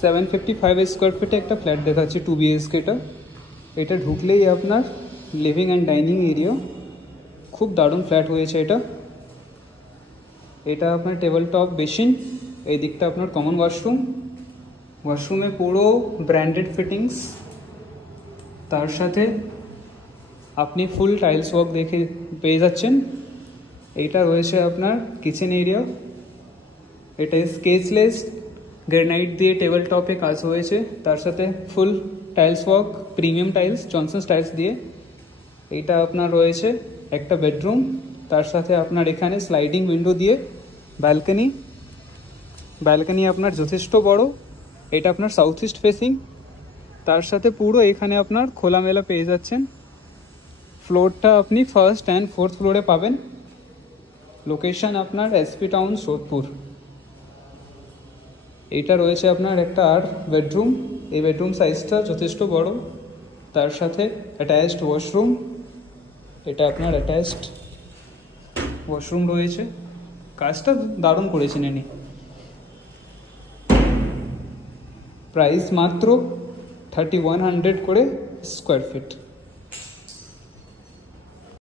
755 square ফিটে একটা flat দেখাচ্ছি 2 BHK। এটা ঢুকলেই আপনার লিভিং অ্যান্ড ডাইনিং এরিয়া, খুব দারুণ ফ্ল্যাট হয়েছে এটা। এটা আপনার টেবিল টপ বেসিন, এই দিকটা আপনার কমন ওয়াশরুম, ওয়াশরুমে পুরো ব্র্যান্ডেড ফিটিংস, তার সাথে আপনি ফুল টাইলস ওয়ার্ক দেখে পেয়ে যাচ্ছেন। এইটা রয়েছে আপনার কিচেন এরিয়া, এটা স্কেচলেস গ্রেনাইট দিয়ে টেবিল টপে কাজ হয়েছে, তার সাথে full tiles work, premium tiles Johnsons tiles দিয়ে। এইটা আপনার রয়েছে একটা বেডরুম, তার সাথে আপনার এখানে স্লাইডিং উইন্ডো দিয়ে ব্যালকনি, ব্যালকনি আপনার যথেষ্ট বড়। এটা আপনার সাউথ ইস্ট ফেসিং, তার সাথে পুরো এখানে আপনার খোলামেলা পেয়ে যাচ্ছেন। ফ্লোরটা আপনি ফার্স্ট অ্যান্ড ফোর্থ ফ্লোরে পাবেন। লোকেশন আপনার এসপি টাউন সোদপুর। এইটা রয়েছে আপনার একটা আর বেডরুম, এই বেডরুম সাইজটা যথেষ্ট বড়, তার সাথে অ্যাটাচড ওয়াশরুম। এটা আপনার অ্যাটাচড ওয়াশরুম রয়েছে, কাজটা দারুণ করেছেন ইনি। প্রাইস মাত্র 3100 করে স্কোয়ার ফিট।